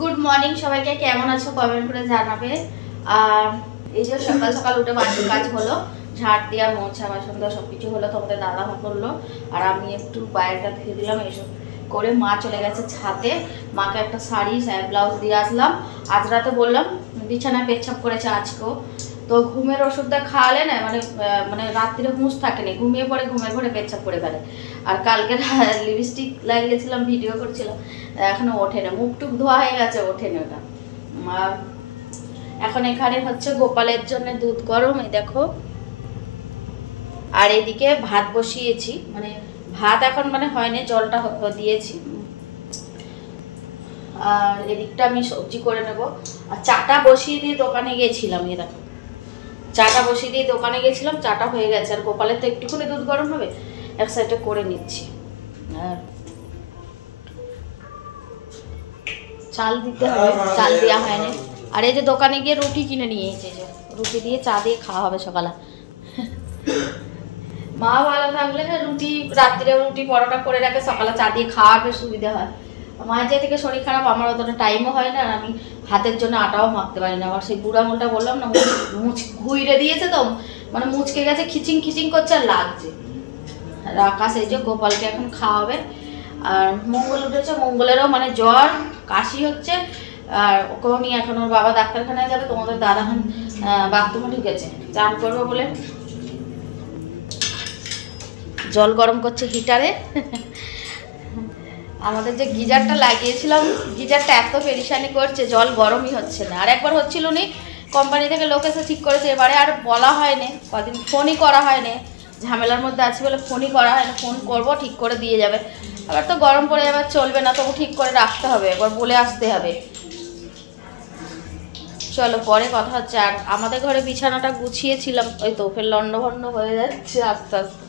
Good morning সবাইকে, কেমন আছো কমেন্ট করে জানাবে। আর এই যে সকাল সকাল উঠে বাড়ির কাজ হলো, ঝাড় দেওয়া, মোছা, বাসন দেওয়া সবকিছু হলো। তোমাদের দাদা করলো আর আমি একটু বাইরেটা ধুয়ে দিলাম। এইসব করে মা চলে গেছে ছাদে। মাকে একটা শাড়ি ব্লাউজ দিয়ে আসলাম। আজ রাতে বললাম বিছানায় পেচ্ছাপ করেছে আজকেও, তো ঘুমের ওষুধটা খাওয়ালে না মানে রাত্রিরে হুঁশ থাকে না, ঘুমিয়ে পড়ে, ঘুমের পরে পেচ্ছাপ করে ফেলে। আর কালকে লিপস্টিক লাগিয়েছিলাম, ভিডিও করছিলাম, এখনো ওঠে না, মুখ টুক ধোয়া হয়ে গেছে, ওঠে না ওটা। আর এখন এখানে হচ্ছে গোপালের জন্য দুধ গরম, এই দেখো। আর এদিকে ভাত বসিয়েছি, মানে ভাত এখন মানে হয়নি, জলটা দিয়েছি। আর এদিকটা আমি সবজি করে নেব। আর চাটা বসিয়ে দিয়ে দোকানে গিয়েছিলাম, এই দেখো চাটা বসিয়ে দিয়ে দোকানে গেছিলাম, চাটা হয়ে গেছে। আর গোপালের তো একটুখানি দুধ গরম হবে, এক সাইডে করে নিচ্ছি। আর চাল দিতে হবে, চাল দেওয়া হয়নি। আর এই যে দোকানে গিয়ে রুটি কিনে নিয়ে এসেছে, যে রুটি দিয়ে চা দিয়ে খাওয়া হবে সকালে। মা ভালো থাকলে রুটি, রাত্রিরে রুটি পরোটা করে রাখে, সকালে চা দিয়ে খাওয়ার সুবিধা হয়। মায়ের যে থেকে শরীর খারাপ, আমার অতটা টাইমও হয় না, আর আমি হাতের জন্য আটাও মাখতে পারি না। আবার সেই বুড়া মোটা বললাম না, ঘুইরে দিয়েছে তো, মানে মুচকে গেছে, খিচিং খিচিং করছে আর লাগছে। আর আকাশ এই যে গোপালকে এখন খাওয়াবে। আর মঙ্গল উঠেছে, মঙ্গলেরও মানে জ্বর কাশি হচ্ছে। আর ওকেও নিয়ে এখন ওর বাবা ডাক্তারখানায় যাবে। তোমাদের দাদা এখন বাথরুমে ঢুকেছে, চান করবো বলে জল গরম করছে হিটারে। আমাদের যে গিজারটা লাগিয়েছিলাম, গিজারটা এত পেরেশানি করছে, জল গরমই হচ্ছে না। আর একবার হচ্ছিল নি, কোম্পানি থেকে লোক এসে ঠিক করেছে, এবারে আর বলা হয়নি, কদিন ফোনই করা হয়নি, ঝামেলার মধ্যে আছি বলে ফোনই করা হয়নি। ফোন করবো, ঠিক করে দিয়ে যাবে। আবার তো গরম পড়ে যাবে, চলবে না, তবু ঠিক করে রাখতে হবে, একবার বলে আসতে হবে। চলো পরে কথা হচ্ছে। আর আমাদের ঘরে বিছানাটা গুছিয়েছিলাম, ওই তো ফের লন্ডভন্ড হয়ে যাচ্ছে আস্তে আস্তে।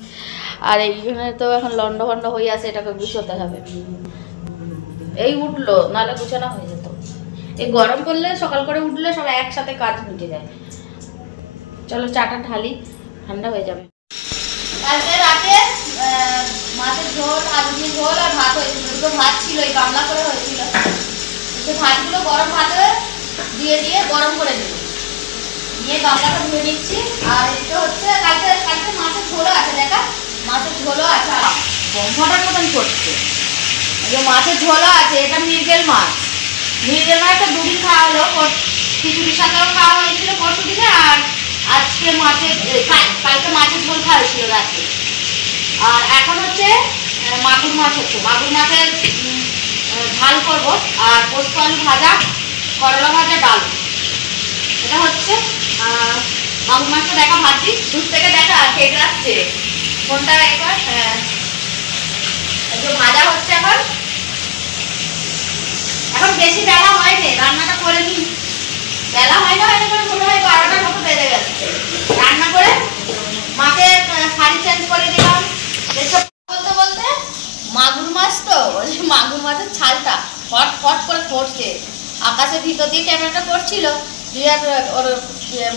আর এইখানে তো এখন লন্ডভন্ড হয়ে আছে, এটাকে গুছোতে হবে। এই উঠলো, নাহলে গুছানো হয়ে যেত। এই গরম করলে, সকাল করে উঠলে সব একসাথে কাজ মিটে যায়। চলো চাটা ঢালি, ঠান্ডা হয়ে যাবে। কালকে রাতে মাছের ঝোল, আলু দিয়ে ঝোল আর ভাত হয়েছিল, দুটো ভাত ছিল, এই গামলা করে হয়েছিল। সেই ভাতগুলো গরম ভাতে দিয়ে দিয়ে গরম করে দিই, নিয়ে গামলাটা ধুয়ে নিচ্ছি। আর এটা হচ্ছে কালকে কালকে মাছের ঝোলও আছে, দেখা মাছের ঝোলও আছে, বম্ফাটার মতন করছে। মাছের ঝোলও আছে, এটা মৃগেল মাছ। মৃগেল মাছটা দুদিন খাওয়া হলো, খিচুড়ির সাথেও খাওয়া হয়েছিল পরশু দিনে। আর আজকে মাছের, কালকে মাছের ঝোল খাওয়া হয়েছিল রাতে। আর এখন হচ্ছে মাগুর মাছ হচ্ছে, মাগুর মাছের ঝাল করবো। আর পোস্ত আলু ভাজা, করলা ভাজা, ডাল, এটা হচ্ছে। মাগুর মাছটা দেখা ভাজি, দূর থেকে দেখা কেটে রাখছে কোনটা একবার। হ্যাঁ, ভাজা হচ্ছে এখন। এখন বেশি বেলা হয়নি, রান্নাটা করে নিই। বেলা হয় না, এনে করে মনে হয় 12টার মতো বেজে গেছে। রান্না করে মাকে শাড়ি চেঞ্জ করে দিলাম। এসব বলতে বলতে মাগুর মাছ তো, মাগুর মাছের ছালটা ফট ফট করে পড়ছে। আকাশের ভিতর দিয়ে ক্যামেরাটা করছিল, দিয়ে ওর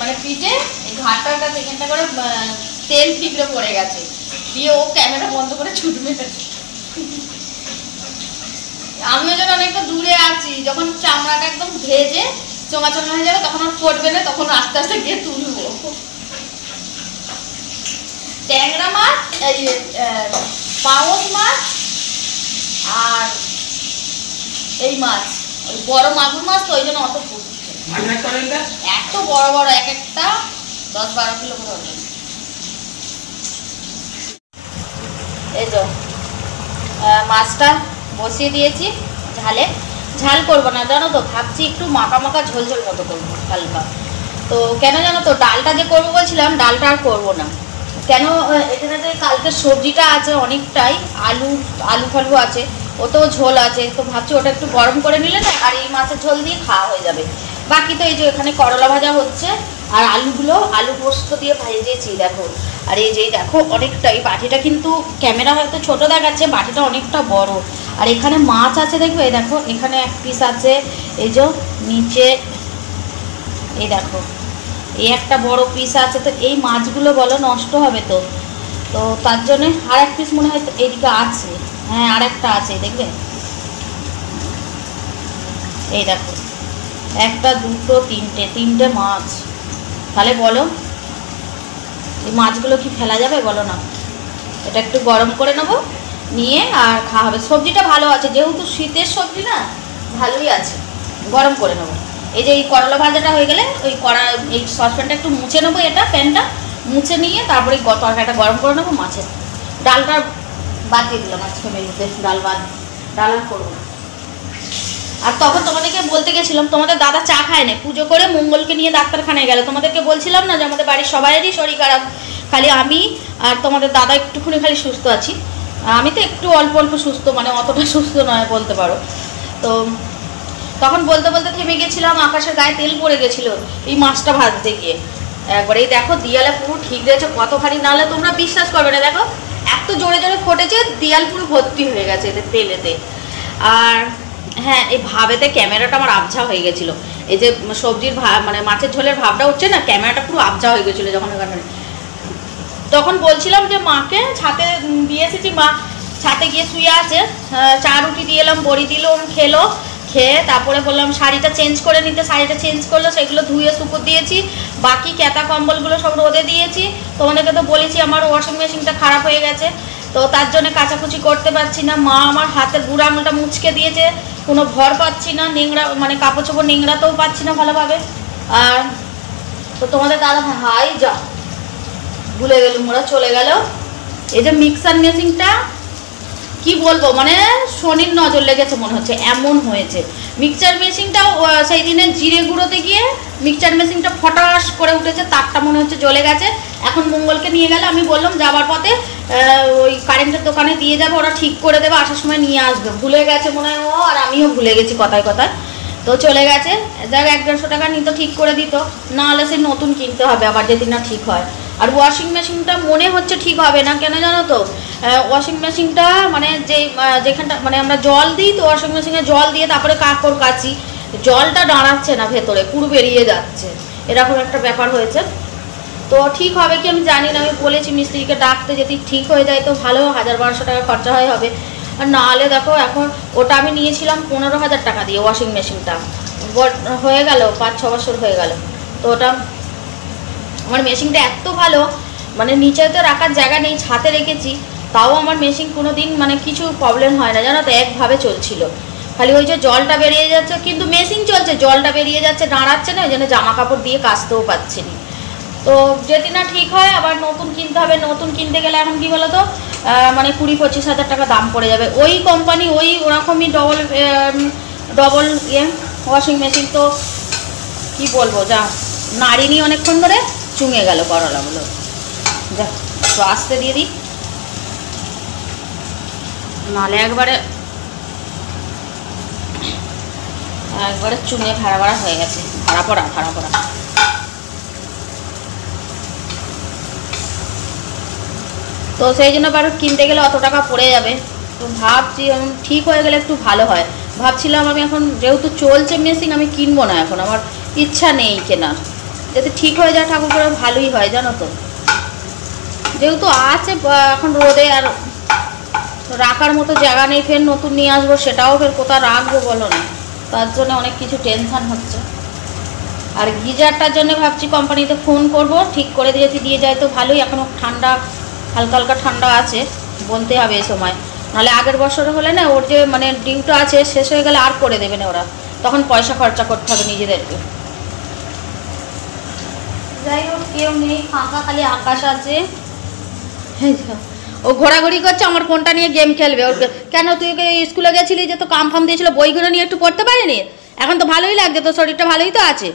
মানে পিঠে এই ঘাটটা সেখানটা করে তেল ঠিকরে পড়ে গেছে, দিয়ে ও ক্যামেরা বন্ধ করে ছুটবে। আমিও যখন অনেকটা দূরে আছি, যখন চামড়াটা একদম ভেজে চোঙা চোঙা হয়ে যাবে, তখন আর পড়বে না, তখন আস্তে আস্তে গিয়ে তুলবো। ট্যাংরা মাছ, পাউস মাছ, আর এই মাছ ওই বড় মাগুর মাছ, তো ওই জন্য অত পড়ছে। এত বড় বড়, এক একটা 10-12 কিলো করে হবে। এই তো মাছটা বসিয়ে দিয়েছি ঝালে। ঝাল করবো না জানো তো, ভাবছি একটু মাখা মাখা ঝোল ঝোল মতো করবো হালকা। তো কেন জানো তো, ডালটা যে করবো বলছিলাম, ডালটা আর করবো না। কেন, এখানে যে কালকে সবজিটা আছে অনেকটাই, আলু ফালু আছে, ওতেও ঝোল আছে, তো ভাবছি ওটা একটু গরম করে নিলে না, আর এই মাছের ঝোল দিয়ে খাওয়া হয়ে যাবে। বাকি তো এই যে এখানে করলা ভাজা হচ্ছে, আর আলুগুলো আলু পোস্ত দিয়ে ভেজেছি দেখো। আর এই যে দেখো অনেকটা, এই বাটিটা কিন্তু ক্যামেরা হয়তো ছোট দেখাচ্ছে, বাটিটা অনেকটা বড়। আর এখানে মাছ আছে দেখবে, এই দেখো এখানে এক পিস আছে, এই যে নিচে এই দেখো এই একটা বড় পিস আছে। তো এই মাছগুলো বলো নষ্ট হবে তো, তো তার জন্য আর এক পিস মনে হয় এইদিকে আছে। হ্যাঁ, আর একটা আছে দেখবে, এই দেখো, একটা দুটো তিনটে মাছ। তাহলে বলো এই মাছগুলো কি ফেলা যাবে বলো না? এটা একটু গরম করে নেবো, নিয়ে আর খাওয়া হবে। সবজিটা ভালো আছে, যেহেতু শীতের সবজি না, ভালোই আছে। গরম করে নেবো। এই যে এই করলা ভাজাটা হয়ে গেলে ওই এই সসপ্যানটা একটু মুছে নেবো, এটা প্যানটা মুছে নিয়ে তারপরে তরকারিটা গরম করে নেবো। মাছের ডালটা বাদ দিয়ে দিলাম আজকে মেনুতে, ডাল আর করবো না। আর তখন তোমাদেরকে বলতে গেছিলাম, তোমাদের দাদা চা খায় না, পুজো করে মঙ্গলকে নিয়ে ডাক্তারখানায় গেল। তোমাদেরকে বলছিলাম না যে আমাদের বাড়ির সবাইয়েরই শরীর খারাপ, খালি আমি আর তোমাদের দাদা একটুখানি খালি সুস্থ আছি। আমি তো একটু অল্প সুস্থ, মানে অতটা সুস্থ নয় বলতে পারো। তো তখন বলতে থেমে গেছিলাম, আকাশের গায়ে তেল পড়ে গেছিলো এই মাছটা ভাজতে গিয়ে। একবার এই দেখো দিয়ালে পুরো ঠিক রয়েছে, কত ভারী, নাহলে তোমরা বিশ্বাস করবে না। দেখো এত জোরে ফোটেছে, দিয়াল পুরো ভর্তি হয়ে গেছে এতে তেলেতে। আর হ্যাঁ, এই ভাবেতে ক্যামেরাটা আমার আবঝা হয়ে গেছিলো। এই যে সবজির মানে মাছের ঝোলের ভাবটা উঠছে না, ক্যামেরাটা পুরো আবঝা হয়ে গেছিলো যখন ওখানে। তখন বলছিলাম যে মাকে ছাতে দিয়ে এসেছি, মা ছাতে গিয়ে শুয়ে আছে, চা রুটি দিয়ে এলাম, বড়ি দিল, খেলো। খেয়ে তারপরে বললাম শাড়িটা চেঞ্জ করে নিতে, শাড়িটা চেঞ্জ করলো, সেগুলো ধুয়ে শুকো দিয়েছি। বাকি ক্যাতা কম্বলগুলো সব রোদে দিয়েছি। তোমাদেরকে তো বলেছি আমার ওয়াশিং মেশিনটা খারাপ হয়ে গেছে, তো তার জন্য কাচাকুচি করতে পারছি না। মা আমার হাতের বুড়ো আঙুলটা মুচকে দিয়েছে, কোনো ভর পাচ্ছি না, নোংরা মানে কাপড় চোপড় নোংরাতেও পাচ্ছি না ভালোভাবে। আর তো তোমাদের দাদা হাই যা ভুলে গেলুম, ওরা চলে গেল। এই যে মিক্সার মেশিনটা কি বলবো, মানে শনির নজর লেগেছে মনে হচ্ছে, এমন হয়েছে। মিক্সচার মেশিনটাও সেই দিনে জিরে গুঁড়োতে গিয়ে মিক্সচার মেশিনটা ফটাস করে উঠেছে, তারটা মনে হচ্ছে জ্বলে গেছে। এখন মঙ্গলকে নিয়ে গেলে, আমি বললাম যাবার পথে ওই কারেন্টের দোকানে দিয়ে যাবে, ওরা ঠিক করে দেবে, আসার সময় নিয়ে আসবে। ভুলে গেছে মনে হয় ও, আর আমিও ভুলে গেছি কথায় তো চলে গেছে। যাক 100-150 টাকা নিত, ঠিক করে দিত, না হলে সে নতুন কিনতে হবে আবার যদি না ঠিক হয়। আর ওয়াশিং মেশিনটা মনে হচ্ছে ঠিক হবে না, কেন জানো তো? ওয়াশিং মেশিনটা মানে যেখানটা মানে আমরা জল দিই, তো ওয়াশিং মেশিনে জল দিয়ে তারপরে কাপড় কাচি, জলটা দাঁড়াচ্ছে না, ভেতরে পুরো বেরিয়ে যাচ্ছে, এরকম একটা ব্যাপার হয়েছে। তো ঠিক হবে কি আমি জানি না, আমি বলেছি মিস্ত্রিকে ডাকতে, যদি ঠিক হয়ে যায় তো ভালো, 1000-1200 টাকা খরচা হবে। আর নাহলে দেখো এখন ওটা আমি নিয়েছিলাম 15,000 টাকা দিয়ে ওয়াশিং মেশিনটা, হয়ে গেল 5-6 বছর হয়ে গেল। তো ওটা আমার মেশিনটা এত ভালো, মানে নিচেতে রাখার জায়গা নেই, ছাতে রেখেছি, তাও আমার মেশিন কোনো দিন মানে কিছু প্রবলেম হয় না জানো তো, একভাবে চলছিল। খালি ওই যে জলটা বেরিয়ে যাচ্ছে, কিন্তু মেশিন চলছে, জলটা বেরিয়ে যাচ্ছে, দাঁড়াচ্ছে না, ওই জন্য জামা কাপড় দিয়ে কাচতেও পাচ্ছি না। তো যদি না ঠিক হয় আবার নতুন কিনতে হবে। নতুন কিনতে গেলে এখন কি বলো তো, মানে 20-25 হাজার টাকা দাম পড়ে যাবে। ওই কোম্পানি ওই ওরকমই ডবল ওয়াশিং মেশিন, তো কি বলবো, যা নাড়িনি অনেকক্ষণ ধরে, চুঙে গেল করলাগুলো। যা একটু আস্তে দিয়ে দিই, নাহলে একবারে চুঙে ভাড়া হয়ে গেছে, ভাড়া পড়া। তো সেই জন্য আবার কিনতে গেলে অত টাকা পড়ে যাবে। তো ভাবছি ঠিক হয়ে গেলে একটু ভালো হয়। ভাবছিলাম আমি এখন যেহেতু চলছে মেশিন, আমি কিনবো না, এখন আমার ইচ্ছা নেই কেনার। যাতে ঠিক হয়ে যায় ঠাকুর করে ভালোই হয় জানো তো, যেহেতু আছে এখন রোদে, আর রাখার মতো জায়গা নেই, ফের নতুন নিয়ে আসবো, সেটাও ফের কোথায় রাখবো বলো না, তার জন্য অনেক কিছু টেনশান হচ্ছে। আর গিজারটার জন্য ভাবছি কোম্পানিতে ফোন করব, ঠিক করে দিয়ে যায় তো ভালোই। এখনও ঠান্ডা, হালকা ঠান্ডা আছে, বলতে হবে এই সময়, নাহলে আগের বছর হলে না ওর যে মানে ডিউটা আছে শেষ হয়ে গেলে আর করে দেবে না ওরা, তখন পয়সা খরচা করতে হবে নিজেদেরকে। যাই হোক, কেউ নেই, ফাঁকা, খালি আকাশ আছে। ও ঘোরাঘুরি করছে, আমার ফোনটা নিয়ে গেম খেলবে। ওর কেন, তুই ওকে স্কুলে গেছিলি যে তো কাম ফাম দিয়েছিল, বইগুলো নিয়ে একটু পড়তে পারিনি? এখন তো ভালোই লাগছে, তোর শরীরটা ভালোই তো আছে,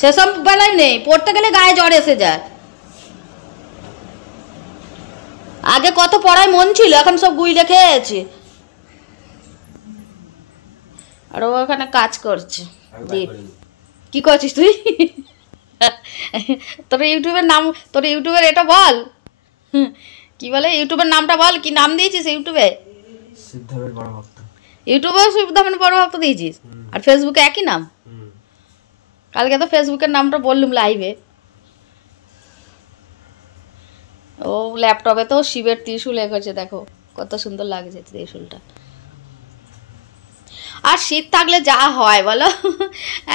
সেসব বেলায় নেই, পড়তে গেলে গায়ে জ্বর এসে যায়। আগে কত পড়ায় মন ছিল, এখন সব গুইলে খেয়ে আছে। আর ও ওখানে কাজ করছে। কি করছিস তুই? তোর ইউটিউবের এটা বল, কি বলে ইউটিউবের নামটা বল, কি নাম দিয়েছিস ইউটিউবে? ইউটিউবেও সিদ্ধামের বড় ভক্ত দিয়েছিস, আর ফেসবুকে একই নাম? কালকে তো ফেসবুকের নামটা বললুম লাইভে। ও ল্যাপটপে তো শিবের ত্রিশূল এঁকেছে, দেখো কত সুন্দর লাগছে ত্রিশূলটা। আর শীত থাকলে যা হয় বলো,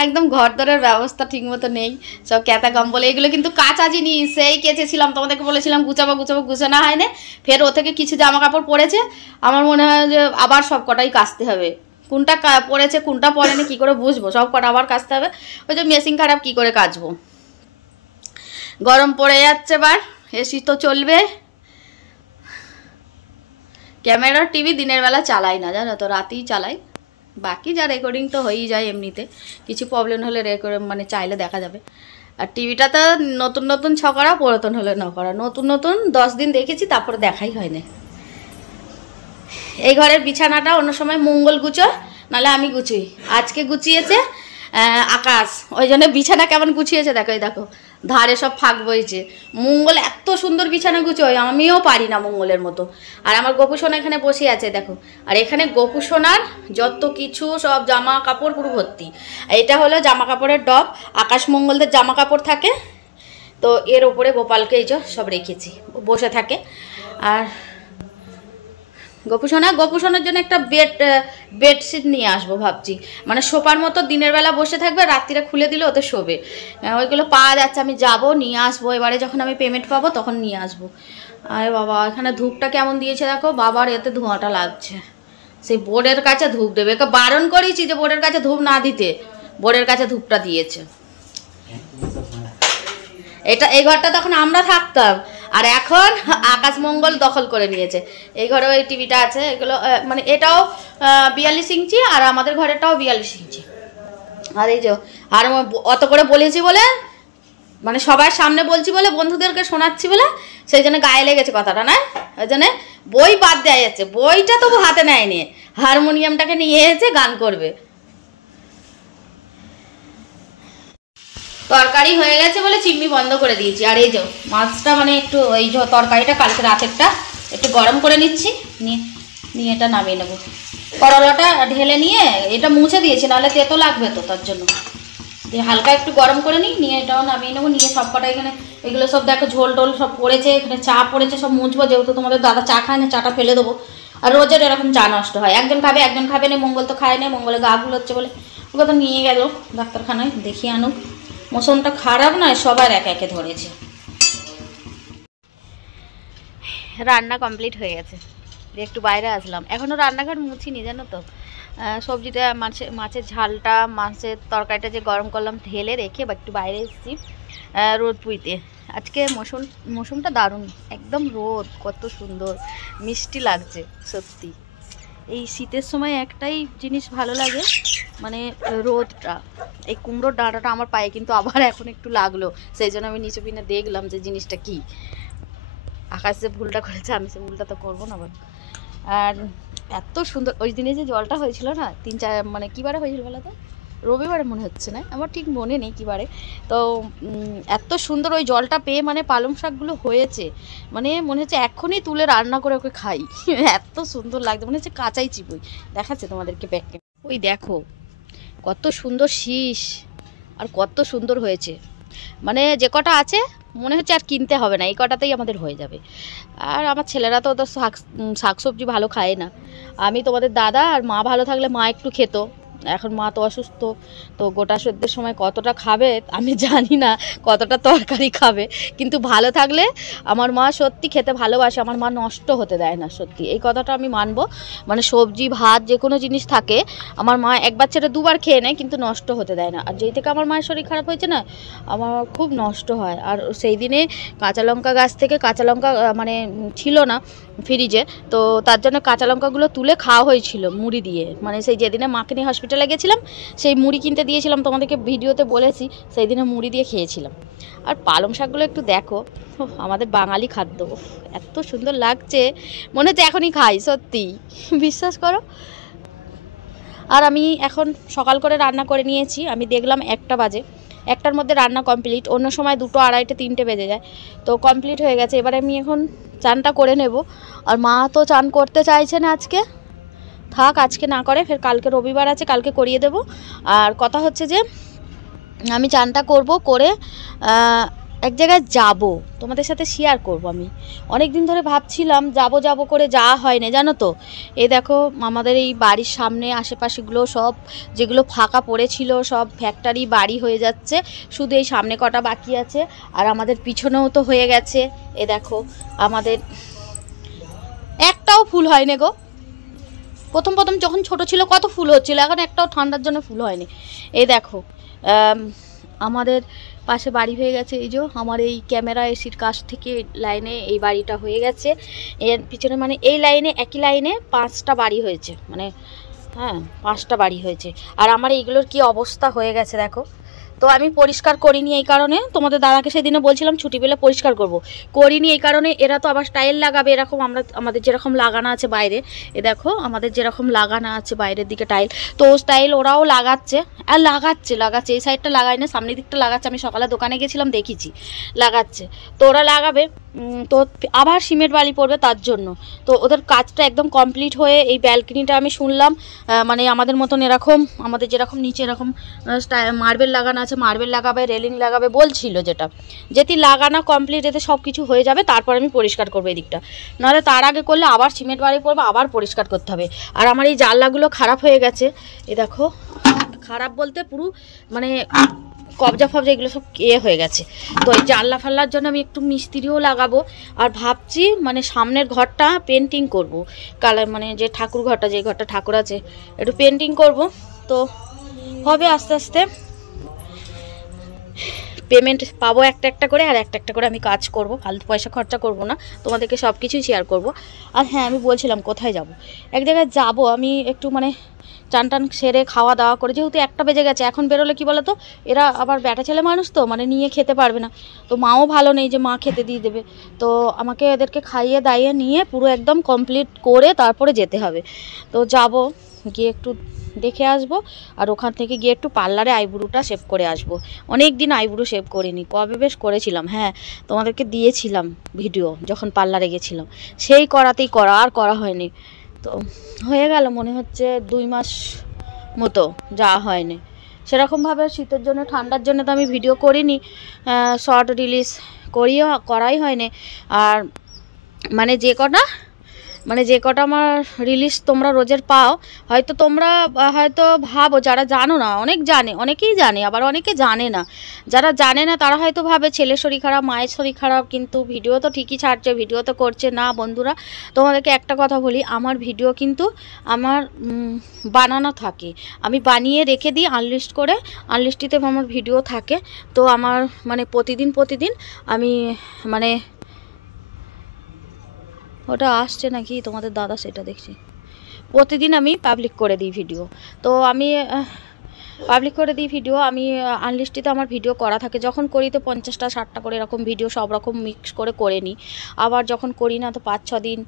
একদম ঘর দরের ব্যবস্থা ঠিক মতো নেই, সব ক্যাতা কম্বল। এগুলো কিন্তু কাঁচা জিনিস, সেই কেচেছিলাম, তোমাদেরকে বলেছিলাম গুছাবো গুছানো হয় না। ফের ও থেকে কিছু জামা কাপড় পরেছে, আমার মনে হয় যে আবার সব কটাই কাচতে হবে। কোনটা পরেছে কোনটা পরেনি কী করে বুঝবো, সব কটা আবার কাচতে হবে। ওই যে মেশিন খারাপ, কী করে কাচবো। গরম পড়ে যাচ্ছে, এবার এসি তো চলবে। ক্যামেরা টিভি দিনের বেলা চালাই না জানো তো, রাতেই চালাই। বাকি যা রেকর্ডিং তো হয়েই যায় এমনিতে, কিছু প্রবলেম হলে মানে চাইলে দেখা যাবে। আর টিভিটা তো নতুন নতুন ছকরা, পুরাতন হলে ন করা। নতুন 10 দিন দেখেছি, তারপরে দেখাই হয়নি। এই ঘরের বিছানাটা অন্য সময় মঙ্গল গুছোয়, নাহলে আমি গুছুই। আজকে গুছিয়েছে আকাশ, ওই জন্য বিছানা কেমন গুছিয়েছে দেখো। এই দেখো ধারে সব ফাঁক বইছে। মঙ্গল এত সুন্দর বিছানা গুছোয়, আমিও পারি না মঙ্গলের মতো। আর আমার গোপুসোনা এখানে বসে আছে দেখো। আর এখানে গোপুসোনার যত কিছু সব জামা কাপড় পুরো ভর্তি। এটা হলো জামা কাপড়ের ডব, আকাশ মঙ্গলদের জামা কাপড় থাকে তো, এর ওপরে গোপালকে এই যে সব রেখেছি, বসে থাকে। আর গোপুসোনার জন্য একটা বেডশিট নিয়ে আসবো ভাবছি, মানে সোফার মতো দিনের বেলা বসে থাকবে, রাত্রিরে খুলে দিলে ওতে শোবে। ওইগুলো পাওয়া যাচ্ছে, আমি যাব নিয়ে আসবো। এবারে যখন আমি পেমেন্ট পাবো তখন নিয়ে আসবো। আরে বাবা, এখানে ধূপটা কেমন দিয়েছে দেখো, বাবার এতে ধোঁয়াটা লাগছে। সেই বোর্ডের কাছে ধূপ দেবে, একে বারণ করেছি যে বোর্ডের কাছে ধূপ না দিতে, বোর্ডের কাছে ধূপটা দিয়েছে। এই ঘরটা তখন আমরা থাকতাম, আর এখন আকাশ মঙ্গল দখল করে নিয়েছে। এই ঘরেও এই টিভিটা আছে, এগুলো মানে এটাও 42 ইঞ্চি, আর আমাদের ঘরেরটাও 42 ইঞ্চি। আর এই যে, আর অত করে বলেছি বলে, মানে সবার সামনে বলছি বলে, বন্ধুদেরকে শোনাচ্ছি বলে, সেই জন্য গায়ে লেগেছে কথাটা, না? ওই জন্যে বই বাদ দেওয়া যাচ্ছে। বইটা তবু হাতে নেয়নি, হারমোনিয়ামটাকে নিয়ে এসে গান করবে। তরকারি হয়ে গেছে বলে চিমনি বন্ধ করে দিয়েছি। আর এই যে মাছটা, মানে একটু এই যে তরকারিটা কালকে রাতেরটা একটু গরম করে নিচ্ছি, নিয়ে এটা নামিয়ে নেবো। করলাটা ঢেলে নিয়ে এটা মুছে দিয়েছি, নাহলে তেতো লাগবে তো, তার জন্য দিয়ে হালকা একটু গরম করে নিয়ে এটাও নামিয়ে নেবো। নিয়ে সব কটা এখানে এগুলো সব দেখো ঝোল টোল সব পড়েছে, এখানে চা পড়েছে, সব মুছবো। যেহেতু তোমাদের দাদা চা খায় না, চাটা ফেলে দেবো। আর রোজের এরকম চা নষ্ট হয়, একজন খাবে একজন খাবে না। মঙ্গল তো খায় না, মঙ্গলে গা গুলোচ্ছে বলে ওকে তো নিয়ে গেল ডাক্তারখানায়, দেখিয়ে আনুক। মৌসুমটা খারাপ নয়, সবার একে ধরেছে। রান্না কমপ্লিট হয়ে গেছে, একটু বাইরে আসলাম। এখনও রান্নাঘর মুছিনি জানো তো। সবজিটা মাছের ঝালটা, মাছের তরকারিটা যে গরম করলাম ঢেলে রেখে বা একটু বাইরে এসেছি রোদ পুইতে। আজকে মৌসুমটা দারুণ, একদম রোদ, কত সুন্দর মিষ্টি লাগছে সত্যি। এই শীতের সময় একটাই জিনিস ভালো লাগে, মানে রোদটা। এই কুমড়োর ডাঁটাটা আমার পায়ে কিন্তু আবার এখন একটু লাগলো, সেই জন্য আমি নিচে পিনে দেখলাম যে জিনিসটা কি। আকাশ যে ভুলটা করেছে, আমি সে ভুলটা তো করবো না বল। আর এত সুন্দর ওই দিনে যে জলটা হয়েছিল না, 3-4 মানে কী বারে হয়েছিল বলো তো, রবিবারে মনে হচ্ছে না, আমার ঠিক মনে নেই কী বারে। তো এত সুন্দর ওই জলটা পেয়ে, মানে পালং শাকগুলো হয়েছে, মানে মনে হচ্ছে এখনই তুলে রান্না করে ওকে খাই, এত সুন্দর লাগছে, মনে হচ্ছে কাঁচাই চিবুই। দেখাচ্ছে তোমাদেরকে ব্যাগকে, ওই দেখো কত সুন্দর শীষ, আর কত সুন্দর হয়েছে। মানে যে কটা আছে মনে হচ্ছে আর কিনতে হবে না, এই কটাতেই আমাদের হয়ে যাবে। আর আমার ছেলেরা তো ওদের শাকসবজি ভালো খায় না। আমি, তোমাদের দাদা আর মা ভালো থাকলে মা একটু খেত, এখন মা তো অসুস্থ, তো গোটা সেদ্ধের সময় কতটা খাবে আমি জানি না, কতটা তরকারি খাবে। কিন্তু ভালো থাকলে আমার মা সত্যি খেতে ভালোবাসে, আমার মা নষ্ট হতে দেয় না, সত্যি এই কথাটা আমি মানবো। মানে সবজি ভাত যে কোনো জিনিস থাকে, আমার মা একবার ছেড়ে দুবার খেয়ে নেয়, কিন্তু নষ্ট হতে দেয় না। আর যেই থেকে আমার মায়ের শরীর খারাপ হয়েছে না, আমার খুব নষ্ট হয়। আর সেই দিনে কাঁচা লঙ্কা গাছ থেকে কাঁচা লঙ্কা মানে ছিল না ফ্রিজে, তো তার জন্য কাঁচা লঙ্কাগুলো তুলে খাওয়া হয়েছিল মুড়ি দিয়ে। মানে সেই যেদিনে মাকে নিয়ে হসপিটালে গেছিলাম, সেই মুড়ি কিনতে দিয়েছিলাম, তোমাদেরকে ভিডিওতে বলেছি, সেই দিনে মুড়ি দিয়ে খেয়েছিলাম। আর পালং শাকগুলো একটু দেখো, আমাদের বাঙালি খাদ্য, এত সুন্দর লাগছে, মনে হচ্ছে এখনই খাই, সত্যি বিশ্বাস করো। আর আমি এখন সকাল করে রান্না করে নিয়েছি, আমি দেখলাম 1টা বাজে, 1টার মধ্যে রান্না কমপ্লিট। অন্য সময় 2, 2:30, 3টে বেজে যায়, তো কমপ্লিট হয়ে গেছে। এবারে আমি এখন চানটা করে নেব। আর মা তো চান করতে চাইছে না আজকে, থাক আজকে না করে, ফের কালকে রবিবার আছে, কালকে করিয়ে দেব। আর কথা হচ্ছে যে আমি চানটা করব, করে এক জায়গায় যাব, তোমাদের সাথে শেয়ার করব। আমি অনেক দিন ধরে ভাবছিলাম যাব করে যাওয়া হয় না, জানো তো। এই দেখো আমাদের এই বাড়ির সামনে আশেপাশেগুলো সব যেগুলো ফাঁকা পড়েছিল সব ফ্যাক্টরি বাড়ি হয়ে যাচ্ছে, শুধু এই সামনে কটা বাকি আছে। আর আমাদের পিছনেও তো হয়ে গেছে। এ দেখো আমাদের একটাও ফুল হয়নি গো। প্রথম যখন ছোট ছিল কত ফুল হচ্ছিল, এখন একটাও ঠান্ডার জন্য ফুল হয়নি। এই দেখো আমাদের পাশে বাড়ি হয়ে গেছে। এই যে আমার এই ক্যামেরা এসির কাছ থেকে লাইনে এই বাড়িটা হয়ে গেছে। এর পিছনে মানে এই লাইনে একই লাইনে 5টা বাড়ি হয়েছে, মানে হ্যাঁ 5টা বাড়ি হয়েছে। আর আমার এইগুলোর কি অবস্থা হয়ে গেছে দেখো। তো আমি পরিষ্কার করিনি এই কারণে, তোমাদের দাদাকে সেদিনে বলছিলাম ছুটি পেলে পরিষ্কার করব, করিনি এই কারণে। এরা তো আবার স্টাইল লাগাবে এরকম, আমাদের যেরকম লাগানো আছে বাইরে, এ দেখো আমাদের যেরকম লাগানো আছে বাইরের দিকে টাইল, তো স্টাইল ওরাও লাগাচ্ছে। আর লাগাচ্ছে এই সাইডটা লাগাই না, সামনের দিকটা লাগাচ্ছে। আমি সকালে দোকানে গেছিলাম দেখেছি লাগাচ্ছে। তো ওরা লাগাবে, তো আবার সিমেন্ট বালি পড়বে তার জন্য। তো ওদের কাজটা একদম কমপ্লিট হয়ে এই ব্যালকনিটা আমি শুনলাম মানে আমাদের মতন এরকম, আমাদের যেরকম নিচে এরকম মার্বেল লাগানো আছে, মার্বেল লাগাবে, রেলিং লাগাবে বলছিল, যেটি লাগানো কমপ্লিট, এতে সব কিছু হয়ে যাবে তারপর আমি পরিষ্কার করবো এই দিকটা। নাহলে তার আগে করলে আবার সিমেন্ট বালি পড়বে, আবার পরিষ্কার করতে হবে। আর আমার এই জানলাগুলো খারাপ হয়ে গেছে। এ দেখো খারাপ বলতে পুরো মানে কবজা ফবজা এগুলো সব হয়ে গেছে। তো এই জানলা ফাল্লার জন্য আমি একটু মিস্ত্রিও লাগাবো। আর ভাবছি মানে সামনের ঘরটা পেন্টিং করব, কালার মানে যে ঠাকুর ঘরটা, যে ঘরটা ঠাকুর আছে একটু পেন্টিং করব। তো হবে আস্তে আস্তে, পেমেন্ট পাবো একটা করে, আর একটা করে আমি কাজ করব, ফালতু পয়সা খরচা করব না, তোমাদেরকে সব কিছুই শেয়ার করব। আর হ্যাঁ আমি বলছিলাম কোথায় যাব, এক জায়গায় যাব আমি একটু মানে চান সেরে খাওয়া দাওয়া করে, যেহেতু 1টা বেজে গেছে। এখন বেরোলে কি বলো তো, এরা আবার ব্যাটা ছেলে মানুষ তো মানে নিয়ে খেতে পারবে না। তো মাও ভালো নেই যে মা খেতে দিয়ে দেবে, তো আমাকে এদেরকে খাইয়ে দাইয়ে নিয়ে পুরো একদম কমপ্লিট করে তারপরে যেতে হবে। তো যাব, গিয়ে একটু দেখে আসবো। আর ওখান থেকে গিয়ে একটু পার্লারে আইব্রোটা শেভ করে আসবো। অনেক দিন আইব্রো শেভ করিনি, কবে বেশ করেছিলাম, হ্যাঁ তোমাদেরকে দিয়েছিলাম ভিডিও যখন পার্লারে গেছিলাম, সেই করাতেই করা, আর করা হয়নি। তো হয়ে গেল মনে হচ্ছে 2 মাস মতো যাওয়া হয়নি সেরকমভাবে। শীতের জন্য ঠান্ডার জন্য তো আমি ভিডিও করিনি, শর্ট রিলিজ করাই হয়নি। আর মানে যে কটা আমার রিলিজ তোমরা রোজের পাও, হয়তো তোমরা হয়তো ভাবো, যারা জানো না, অনেকেই জানে, আবার অনেকে জানে না। যারা জানে না তারা হয়তো ভাবে ছেলের শরীর খারাপ, মায়ের শরীর খারাপ, কিন্তু ভিডিও তো ঠিকই ছাড়ছে, ভিডিও তো করছে না। বন্ধুরা তোমাদেরকে একটা কথা বলি, আমার ভিডিও কিন্তু আমার বানানো থাকে, আমি বানিয়ে রেখে দিই আনলিস্ট করে, আনলিস্টিতে আমার ভিডিও থাকে। তো আমার মানে প্রতিদিন আমি মানে ওটা আসছে নাকি তোমাদের দাদা সেটা দেখছি, প্রতিদিন আমি পাবলিক করে দিই ভিডিও। তো আমি পাবলিক করে দিই ভিডিও, আমি আনলিস্টিতে আমার ভিডিও করা থাকে। যখন করি তো 50টা 60টা করে এরকম ভিডিও সব রকম মিক্স করে নিই। আবার যখন করি না তো 5-6 দিন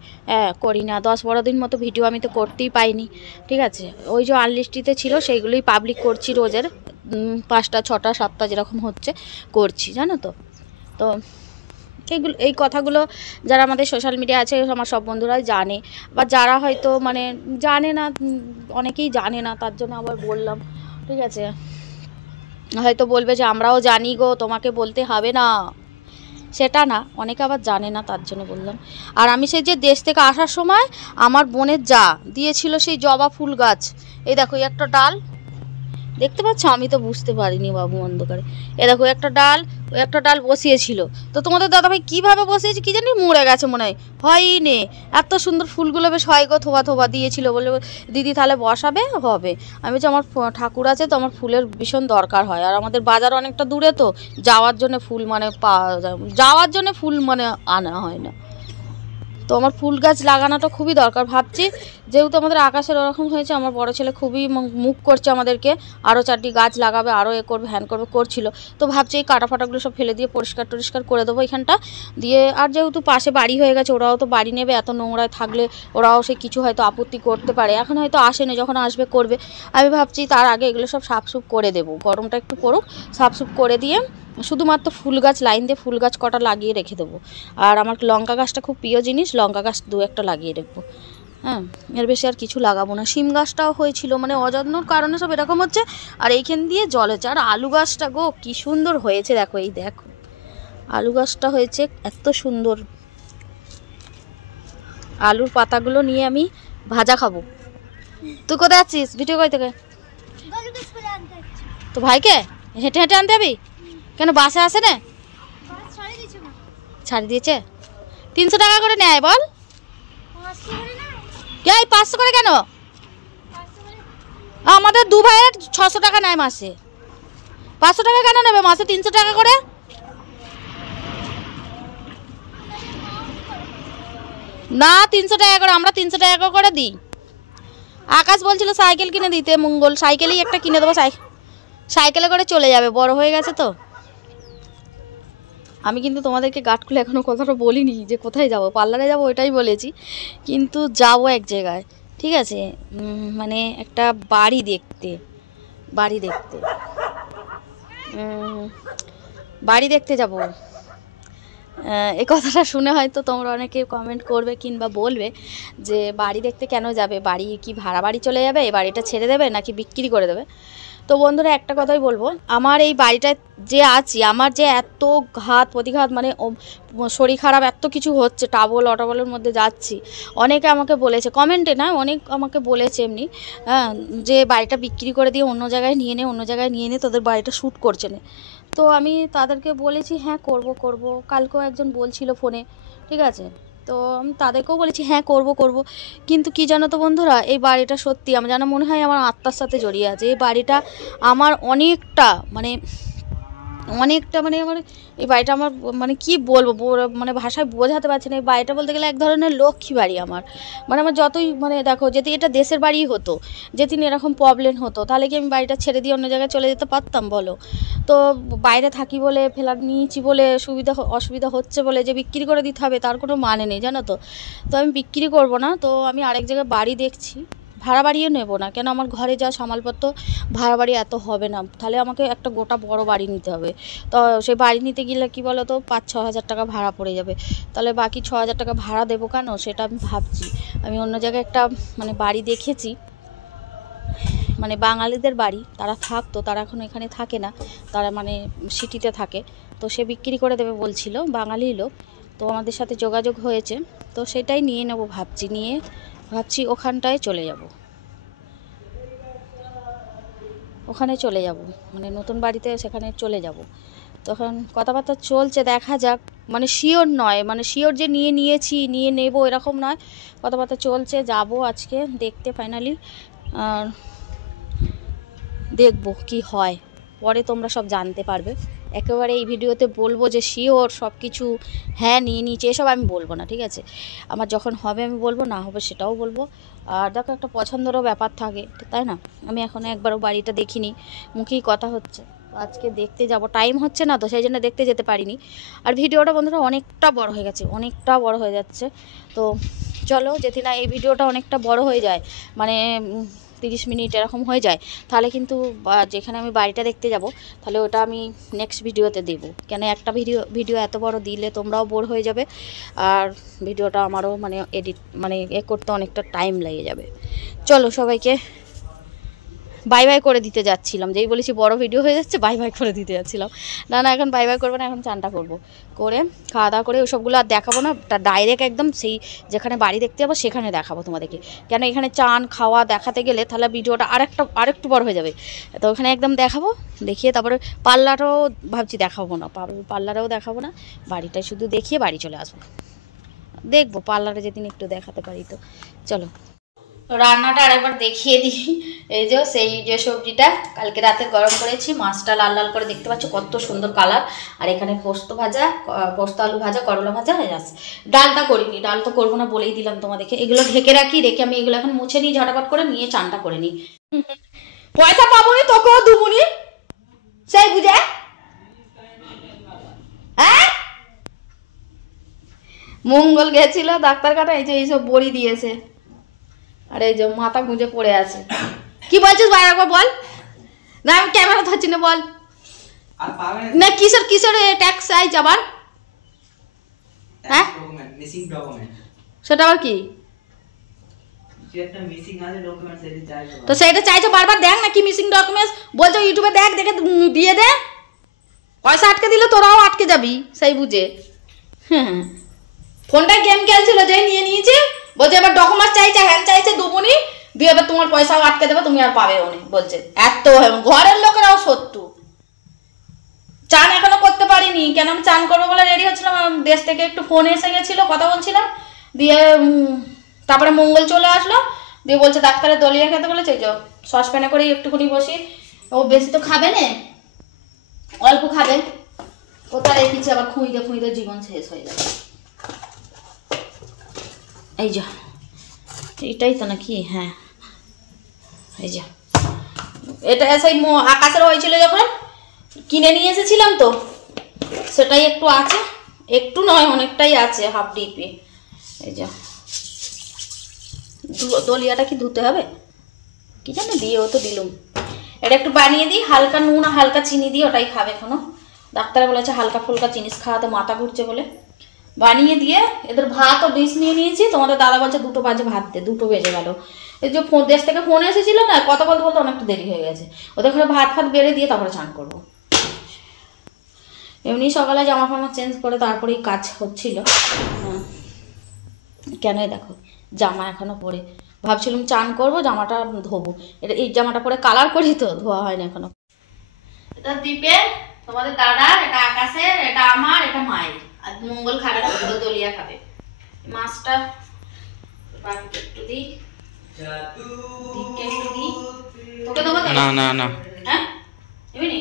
করি না, 10-12 দিন মতো ভিডিও আমি তো করতেই পাইনি, ঠিক আছে। ওই যে আনলিস্টিতে ছিল সেইগুলোই পাবলিক করছি, রোজের 5টা 6টা 7টা যেরকম হচ্ছে করছি, জানো তো। তো এই কথাগুলো যারা আমাদের সোশ্যাল মিডিয়া আছে আমার সব বন্ধুরাই জানে, বা যারা হয়তো মানে জানে না, অনেকেই জানে না, তার জন্য আবার বললাম, ঠিক আছে। হয়তো বলবে যে আমরাও জানি গো, তোমাকে বলতে হবে না, সেটা না, অনেকে আবার জানে না, তার জন্য বললাম। আর আমি সেই যে দেশ থেকে আসার সময় আমার বোনের যা দিয়েছিল সেই জবা ফুল গাছ, এই দেখো একটা ডাল দেখতে পাচ্ছ, আমি তো বুঝতে পারিনি বাবু অন্ধকারে। এ দেখো একটা ডাল বসিয়েছিল, তো তোমাদের দাদাভাই কীভাবে বসিয়েছে কি জানি, মরে গেছে মনে হয়নি। এত সুন্দর ফুলগুলো বেশ হয় গো, থোবা দিয়েছিল, বলে দিদি তাহলে বসাবে হবে। আমি বলছি আমার ঠাকুর আছে তো, আমার ফুলের ভীষণ দরকার হয়, আর আমাদের বাজার অনেকটা দূরে, তো যাওয়ার জন্য ফুল মানে আনা হয় না। তো আমার ফুল গাছ লাগানোটা খুবই দরকার। ভাবছি যেহেতু আমাদের আকাশের ওরকম হয়েছে, আমার বড় ছেলে খুবই মুখ করছে আমাদেরকে, আরও 4টি গাছ লাগাবে, আরও এ করবে হ্যান করবে করছিল। তো ভাবছি এই কাটা ফাটাগুলো সব ফেলে দিয়ে পরিষ্কার করে দেবো এখানটা দিয়ে। আর যেহেতু পাশে বাড়ি হয়ে গেছে, ওরাও তো বাড়ি নেবে, এত নোংরায় থাকলে ওরাও সে কিছু হয়তো আপত্তি করতে পারে। এখন হয়তো আসেনি, যখন আসবে করবে। আমি ভাবছি তার আগে এগুলো সব সাফসুফ করে দেবো, গরমটা একটু পড়ুক, সাফসুফ করে দিয়ে শুধুমাত্র ফুল গাছ, লাইন দিয়ে ফুল গাছ কটা লাগিয়ে রেখে দেবো। আর আমার লঙ্কা গাছটা খুব প্রিয় জিনিস, লঙ্কা গাছ 2-1টা লাগিয়ে রাখবো, হ্যাঁ, এর বেশি আর কিছু লাগাবো না। শিম গাছটাও হয়েছিল, মানে অযত্নর কারণে সব এরকম হচ্ছে। আর এইখান দিয়ে জল হচ্ছে। আর আলু গাছটা গো কি সুন্দর হয়েছে, দেখো এই দেখো আলু গাছটা হয়েছে এত সুন্দর, আলুর পাতাগুলো নিয়ে আমি ভাজা খাবো। তুই কোথায় যাচ্ছিস? ভিডিও কই থেকে? তো ভাইকে হেঁটে হেঁটে আনতে যাবি কেন? বাসে আসে না? ছাড়ি দিয়েছে। 300 টাকা করে নেয় বল। কে 500 করে কেন? আমাদের 2 ভাইয়ের 600 টাকা নেয় মাসে। 500 টাকা কেন নেবে মাসে? 300 টাকা করে। না 300 টাকা করে, আমরা 300 টাকা করে দিই। আকাশ বলছিল সাইকেল কিনে দিতে, মঙ্গল সাইকেলই একটা কিনে দেবো, সাইকেলে করে চলে যাবে, বড় হয়ে গেছে তো। আমি কিন্তু তোমাদেরকে গাট খুলে এখনও কথাটা বলিনি যে কোথায় যাব। পার্লারে যাব ওইটাই বলেছি, কিন্তু যাব এক জায়গায়, ঠিক আছে, মানে একটা বাড়ি দেখতে, বাড়ি দেখতে যাব। এই কথাটা শুনে হয়তো তোমরা অনেকে কমেন্ট করবে কিংবা বলবে যে বাড়ি দেখতে কেন যাবে, বাড়ি কি ভাড়া বাড়ি চলে যাবে, এই বাড়িটা ছেড়ে দেবে নাকি বিক্রি করে দেবে? তো বন্ধুরা একটা কথাই বলবো, আমার এই বাড়িটায় যে আছি, আমার যে এত ঘাত প্রতিঘাত, মানে শরীর খারাপ এত কিছু হচ্ছে, টাবল অটাবলের মধ্যে যাচ্ছি, অনেকে আমাকে বলেছে কমেন্টে, না অনেক আমাকে বলেছে এমনি, হ্যাঁ, যে বাড়িটা বিক্রি করে দিয়ে অন্য জায়গায় নিয়ে নে, অন্য জায়গায় নিয়ে নে, তোদের বাড়িটা শ্যুট করছে না। তো আমি তাদেরকে বলেছি হ্যাঁ করব। কালকেও একজন বলছিল ফোনে, ঠিক আছে, তো আমি তাদেরকেও বলেছি হ্যাঁ করব। কিন্তু কি জানো তো বন্ধুরা, এই বাড়িটা সত্যি আমার যেন মনে হয় আমার আত্মার সাথে জড়িয়ে আছে। এই বাড়িটা আমার অনেকটা মানে আমার এই বাড়িটা আমার মানে কি বলবো, মানে ভাষায় বোঝাতে পারছি না। এই বাড়িটা বলতে গেলে এক ধরনের লক্ষ্মী বাড়ি আমার। মানে আমার যতই মানে দেখো, যদি এটা দেশের বাড়িই হতো, যেদিন এরকম প্রবলেম হতো, তাহলে কি আমি বাড়িটা ছেড়ে দিয়ে অন্য জায়গায় চলে যেতে পারতাম বলো? তো বাইরে থাকি বলে, ফ্ল্যাট নিয়েছি বলে, অসুবিধা হচ্ছে বলে যে বিক্রি করে দিতে হবে তার কোনো মানে নেই, জানো তো। তো আমি বিক্রি করব না, তো আমি আরেক জায়গায় বাড়ি দেখছি। ভাড়া বাড়িও নেব না, কেন আমার ঘরে যা সামালপত্র, ভাড়া বাড়ি এত হবে না, তাহলে আমাকে একটা গোটা বড় বাড়ি নিতে হবে। তো সেই বাড়ি নিতে গেলে কি বলো তো, 5-6 হাজার টাকা ভাড়া পড়ে যাবে। তাহলে বাকি 6 হাজার টাকা ভাড়া দেবো কেন, সেটা আমি ভাবছি। আমি অন্য জায়গায় একটা মানে বাড়ি দেখেছি, মানে বাঙালিদের বাড়ি, তারা থাকতো, তারা এখন এখানে থাকে না, তারা মানে সিটিতে থাকে। তো সে বিক্রি করে দেবে বলছিল, বাঙালি লোক। তো আমাদের সাথে যোগাযোগ হয়েছে, তো সেটাই নিয়ে নেব ভাবছি ওখানটায় চলে যাব, ওখানে চলে যাব, মানে নতুন বাড়িতে সেখানে চলে যাব। তখন কথাবার্তা চলছে, দেখা যাক, মানে শিওর নয়, মানে শিওর যে নিয়ে নেব এরকম নয়, কথাবার্তা চলছে। যাব আজকে দেখতে ফাইনালি, আর দেখবো কি হয়, পরে তোমরা সব জানতে পারবে। একেবারে এই ভিডিওতে বলবো যে শিওর সব কিছু হ্যাঁ নিয়ে নিয়েছি এসব আমি বলবো না, ঠিক আছে। আমার যখন হবে আমি বলবো, না হবে সেটাও বলবো। আর দেখো একটা পছন্দেরও ব্যাপার থাকে, তাই না? আমি এখনও একবারও বাড়িটা দেখিনি, মুখেই কথা হচ্ছে। আজকে দেখতে যাব, টাইম হচ্ছে না তো, সেই জন্য দেখতে যেতে পারিনি। আর ভিডিওটা বন্ধুরা অনেকটা বড় হয়ে গেছে, অনেকটা বড় হয়ে যাচ্ছে। তো চলো, যদি না এই ভিডিওটা অনেকটা বড় হয়ে যায়, মানে 30 মিনিট এরকম হয়ে যায়, তাহলে কিন্তু যেখানে আমি বাড়িটা দেখতে যাব, তাহলে ওটা আমি নেক্সট ভিডিওতে দেব। কেন একটা ভিডিও এত বড় দিলে তোমরাও বোর হয়ে যাবে, আর ভিডিওটা আমারও মানে এডিট মানে করতে অনেকটা টাইম লেগে যাবে। চলো সবাইকে বাই বাই করে দিতে যাচ্ছিলাম, যেই বলেছি বড় ভিডিও হয়ে যাচ্ছে, বাই বাই করে দিতে যাচ্ছিলাম। না এখন বাই বাই করবো না, এখন চানটা করবো, করে খাওয়া দাওয়া করে ওসবগুলো আর দেখাবো না, ডাইরেক্ট একদম সেই যেখানে বাড়ি দেখতে যাবো সেখানে দেখাবো তোমাদেরকে। কেন এখানে চান খাওয়া দেখাতে গেলে তাহলে ভিডিওটা আরেকটু বড় হয়ে যাবে। তো ওখানে একদম দেখাবো, দেখিয়ে তারপরে পার্লারও ভাবছি দেখাবো না, পার্লারেও দেখাবো না, বাড়িটাই শুধু দেখিয়ে বাড়ি চলে আসবো। দেখবো পার্লারে যেদিন একটু দেখাতে পারি। তো চলো রান্নাটা আরেকবার দেখিয়ে দিই। এই যে সেই যে সবজিটা কালকে রাতে গরম করেছি, মাছটা লাল লাল করে দেখতে পাচ্ছ কত সুন্দর কালার। আর এখানে পোস্ত আলু ভাজা, করলা ভাজা হয়ে যাচ্ছে। ডালটা করিনি, ডাল তো করবো না বলেই দিলাম তোমাদেরকে। এগুলো ঢেকে রেখে আমি এগুলো এখন মুছে নিই, ঝটাপট করে নিয়ে চানটা করে নিই। পয়সা পাবো নি, তোকেও দুবুনি, সেই বুঝে। হ্যাঁ মঙ্গল গেছিল ডাক্তার কাটা, এই যে এইসব বড়ি দিয়েছে, আর এই যে মাথা গুঁজে পড়ে আছে। কি বলছিস বাইরে একবার বল না, আমি ক্যামেরা ধরছি না, বল না কিসের ট্যাক্স আইছে আবার? হ্যাঁ সেটা আবার কি? তো সেটা চাইছো বারবার, দেখ না কি মিসিং ডকুমেন্টস বলছো, ইউটিউবে দেখ, দেখে দিয়ে দে। পয়সা আটকে দিলে তোরাও আটকে যাবি সেই বুঝে। হ্যাঁ, ফোনটা গেম খেলছিল, যেই নিয়ে নিয়েছে, বলছে এবার ডকুমেন্টস চাইছে, হ্যান চাইছে, দুপুনি দিয়ে এবার তোমার পয়সাও আটকে দেবে, তুমি আর পাবেও না বলছে। এত ঘরের লোকেরাও সত্যি। চান এখনো করতে পারিনি, কেন আমি চান করবো বলে রেডি হচ্ছিলাম, দেশ থেকে একটু ফোন এসে গেছিলো, কথা বলছিলাম, দিয়ে তারপরে মঙ্গল চলে আসলো, দিয়ে বলছে ডাক্তারের দলিয়া খেতে বলেছে, যে সসপ্যানে করে একটুখানি বসি, ও বেশি তো খাবে না, অল্প খাবে, কোথায় রেখেছি আবার খুঁইতে খুঁইতে জীবন শেষ হয়ে যাবে। এই যা, এটাই তো নাকি? হ্যাঁ, এই যা, এটা সেই আকাশের হয়েছিল যখন কিনে নিয়ে এসেছিলাম, তো সেটাই একটু আছে, একটু নয় অনেকটাই আছে, হাফ ডিপে। এই যা, দলিয়াটা কি ধুতে হবে কি জানি, দিয়েও তো দিলুম। এটা একটু বানিয়ে দিই, হালকা নুন আর হালকা চিনি দিয়ে, ওটাই খাবে এখনো। ডাক্তার বলেছে হালকা ফুলকা জিনিস খাওয়াতে মাথা ঘুরছে বলে। বানিয়ে দিয়ে এদের ভাত ও ডিশ নিয়ে নিয়েছি। তোমাদের দাদা বলছে 2টো বাজে ভাত দে, 2টো বেজে গেল। এই যে দেশ থেকে ফোন এসেছিল না, কথা বলতে বলতে অনেকটা দেরি হয়ে গেছে। ওদের ঘরে ভাত ফাত বেড়ে দিয়ে তারপরে চান করবো। এমনি সকালে জামা ফামা চেঞ্জ করে তারপরেই কাজ হচ্ছিল। কেন দেখো জামা এখনো পরে, ভাবছিলাম চান করবো, জামাটা ধোবো। এটা এই জামাটা পরে কালার করি তো, ধোয়া হয়নি এখনো। এটা দীপের, তোমাদের দাদার, এটা আকাশের, এটা আমার, এটা মায়ের। আর মঙ্গল খাবে না, দলিয়া খাবে। মাছটা একটু দিই, একটু দিই, তোকে দেবো না না না, হ্যাঁ এমনি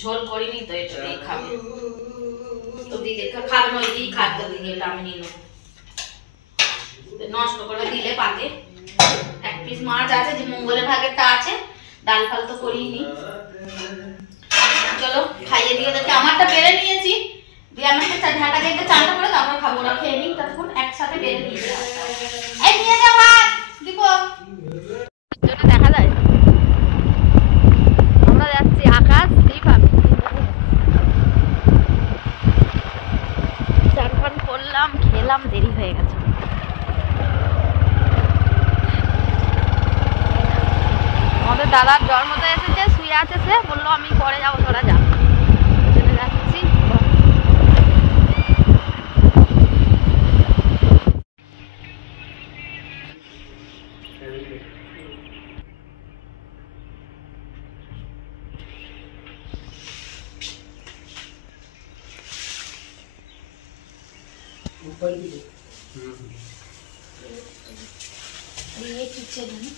ঝোল করিনি তো, এটা দিয়ে খাবে তো, দিদি খাবে না, ওই দিয়ে খাদ্য দিদি, এটা আমি নিয়ে নেবো, নষ্ট করে দিলে পাতে। 1 পিস মাছ আছে, যে মঙ্গলের ভাগেরটা আছে, ডাল ফাল তো করিনি। চলো খাইয়ে দিয়ে ওদেরকে, আমারটা বেড়ে নিয়েছি, দিয়ে আমি একটা ঢাকা দিয়ে চানটা করে তারপর খাবো, ওরা খেয়ে নিই, তখন একসাথে বেড়ে নিয়েছি। এই নিয়ে যা ভাত দিব, দেখা যায়। আমরা যাচ্ছি আকাশ, দীপ, আমি চান ফান করলাম, খেলাম, দেরি হয়ে গেছে। আমাদের দাদার জন্মতে এসেছে, শুয়ে আছে, সে বললো আমি পরে যাবো, তোরা যা, যাচ্ছি। ये किचन है,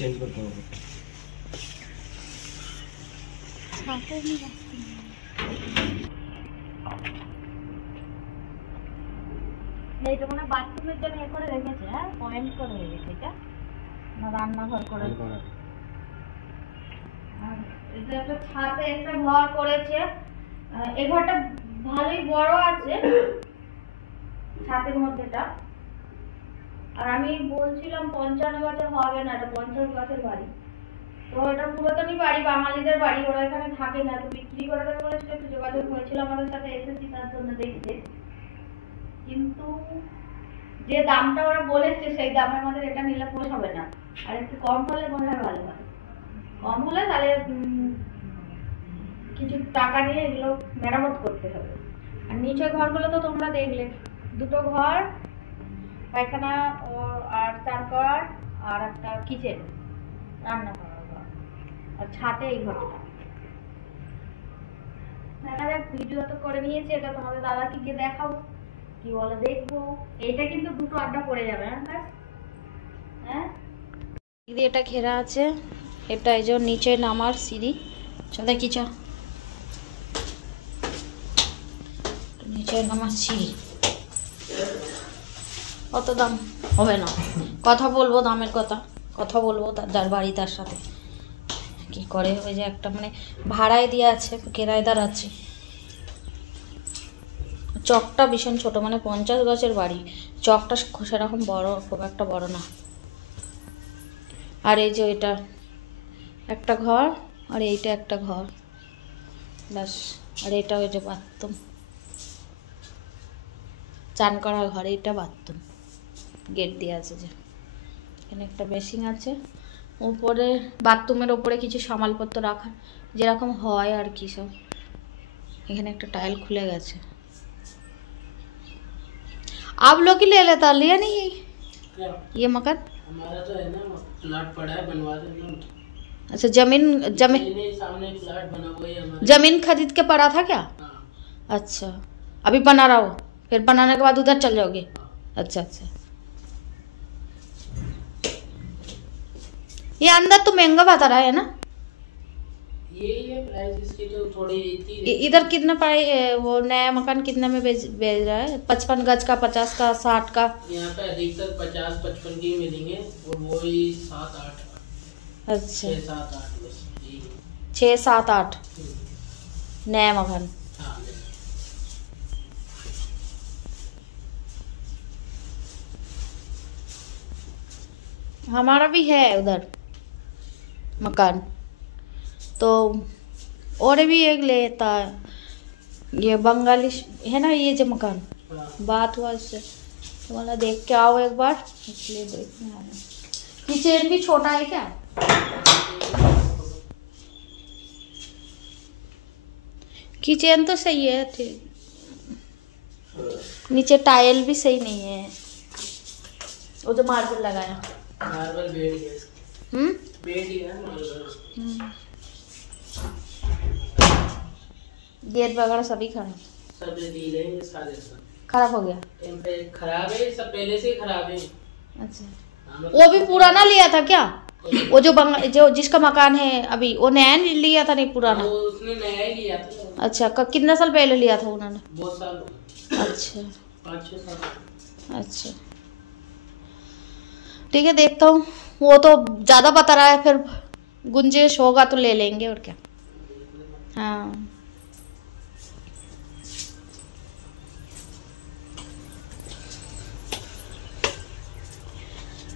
चेंज करता हूँ। এইটা মানে বাথরুমের জন্য এ করে রেখেছে, হ্যাঁ পয়েন্ট করে রেখেছে, এটা না রান্নাঘর করে। আর এটা একটা ছাদে একটা ঘর করেছে, এই ঘরটা ভালোই বড় আছে ছাদের মধ্যেটা। আর আমি বলছিলাম 55 গাছের হবে না, এটা 50 গাছের বাড়ি। তো এটা পুরাতনই বাড়ি, বাঙালিদের বাড়ি, ওরা এখানে থাকে না, তো বিক্রি করে দেবে বলে একটু যোগাযোগ হয়েছিল আমাদের সাথে, এসেছি তার জন্য দেখতে। কিন্তু যে দামটা ওরা বলেছে সেই দামের মধ্যে এটা নিলে পুরো হবে না, আর একটু কম হলে মনে হয় ভালো হয়। কম হলে তাহলে কিছু টাকা নিয়ে এগুলো মেরামত করতে হবে। আর নিচের ঘরগুলো তো তোমরা দেখলে, 2টো ঘর, পায়খানা আর চান করার, আর একটা কিচেন, রান্না করার ঘর, আর ছাদে এই ঘরটা। দেখা যাক, ভিডিও তো করে নিয়েছি, এটা তোমাদের দাদাকে গিয়ে দেখাবো, কি বলে দেখবো। এইটা কিন্তু দুটো আড্ডা পড়ে যাবে। হ্যাঁ দিদি এটা ঘেরা আছে, এটা এই যে নিচে নামার সিঁড়ি। চল দেখি চ, নিচে নামার সিঁড়ি। কত দাম হবে না, কথা বলবো দামের কথা বলবো যার বাড়ি তার সাথে কি করে। ওই যে একটা মানে ভাড়ায় দিয়ে আছে, কেরায়দার আছে। চকটা ভীষণ ছোট, মানে 50 গজের বাড়ি। চকটা সেরকম বড়, খুব একটা বড় না। আর এই যে এটা একটা ঘর, আর এইটা একটা ঘর ব্যাস। আর এটা ওই যে বাথরুম, চান করার ঘর, এটা বাথরুম, গেট দিয়ে আছে। যে এখানে একটা বেসিং আছে, উপরে বাথরুমের ওপরে কিছু সামালপত্র রাখা যেরকম হয় আর কি সব। এখানে একটা টাইল খুলে গেছে। आप लोग ही ले लेता, लिया नहीं ये मकान? हमारा तो है ना, प्लॉट पड़ा है, बनवा देना। अच्छा जमीन सामने प्लॉट बना हुआ है हमारा। जमीन खरीद के पड़ा था क्या? हाँ। अच्छा अभी बना रहा हो, फिर बनाने के बाद उधर चल जाओगे? अच्छा अच्छा। ये अंदर तो महंगा बता रहा है ना? यही है प्राइस इसकी, तो थोड़ी इधर कितना पाई वो नया मकान कितने में बेच रहा है? 55 गज का, 50 का, 60 का? यहाँ पे अधिकतर 50-55 की मिलेंगे, और वो ही 7-8। अच्छा 6-7-8 बस। 6-7-8 नया मकान। हाँ। हमारा भी है उधर मकान, तो और भी एक लेता है। ये बंगाली है ना ये जो मकान। हाँ। बात हुआ उससे, तो बोला देख के आओ एक बार, इसलिए देखने आया। किचन भी छोटा है क्या? किचन तो सही है, ठीक। नीचे टाइल भी सही नहीं है, वो जो मार्बल लगाया। मार्बल बेड है, बेड ही है मार्बल। गेट वगैरह सभी खराब, सब डील है ये सारे, सब खराब हो गया। खराब है, सब पहले से ही खराब है। अच्छा वो भी पुराना लिया था क्या? वो जो जिसका मकान है अभी, वो नया लिया था? नहीं पुराना, वो उसने नया ही लिया था। अच्छा कितना साल पहले लिया था उन्होंने? बहुत साल। अच्छा 5-6 साल। अच्छा ठीक है, देखता हूँ। वो तो ज़्यादा बता रहा है, फिर गुंजाइश होगा तो ले लेंगे, और क्या। हाँ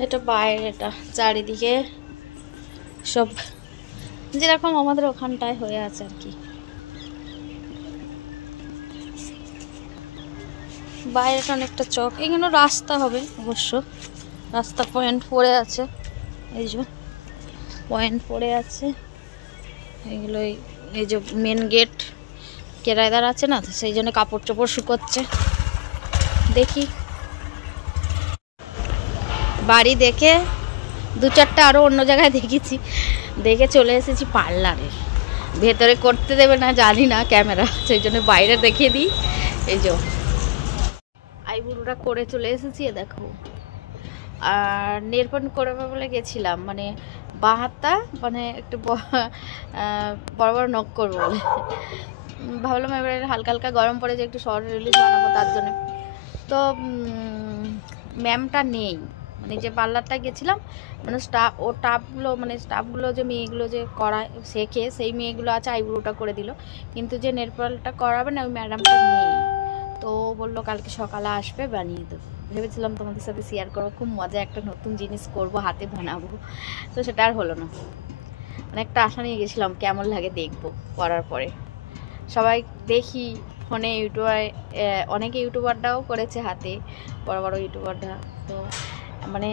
এটা বাইরেটা চারিদিকে সব যেরকম আমাদের ওখানটায় হয়ে আছে আর কি। বাইরেটা অনেকটা চক, এখানে রাস্তা হবে অবশ্য, রাস্তা পয়েন্ট পড়ে আছে, এই যে পয়েন্ট পড়ে আছে এগুলো। এই যে মেন গেট কেরায়দার আছে না, সেই জন্য কাপড় চোপড় শুকোচ্ছে। দেখি বাড়ি দেখে 2-4টা আরও অন্য জায়গায় দেখেছি, দেখে চলে এসেছি পার্লারে। ভেতরে করতে দেবে না জানি না ক্যামেরা, সেই জন্য বাইরে দেখিয়ে দিই। এই যে আইব্রোটা করে চলে এসেছি, দেখো। আর নেল পেন্ট করবে বলে গেছিলাম, মানে বাঁ হাতটা মানে একটু বড় বড় নখ করবো বলে ভাবলাম। এবারে হালকা হালকা গরম পড়ে যে একটু শর্ট রিলিজ বানাবো তার জন্য। তো ম্যামটা নেই, মানে যে পার্লারটা গেছিলাম, মানে স্টাফগুলো যে মেয়েগুলো যে করায় শেখে, সেই মেয়েগুলো আছে, আইব্রোটা করে দিল, কিন্তু যে নেল পেন্টটা করাবে না ওই ম্যাডামটা নেই। তো বললো কালকে সকালে আসবে, বানিয়ে দেবো। ভেবেছিলাম তোমাদের সাথে শেয়ার করবো, খুব মজা একটা নতুন জিনিস করব, হাতে বানাবো, তো সেটা আর হলো না। অনেকটা আশা নিয়ে গেছিলাম, কেমন লাগে দেখবো করার পরে। সবাই দেখি ফোনে ইউটিউবে, অনেকে ইউটিউবাররাও করেছে হাতে, বড় বড় ইউটিউবাররা। তো মানে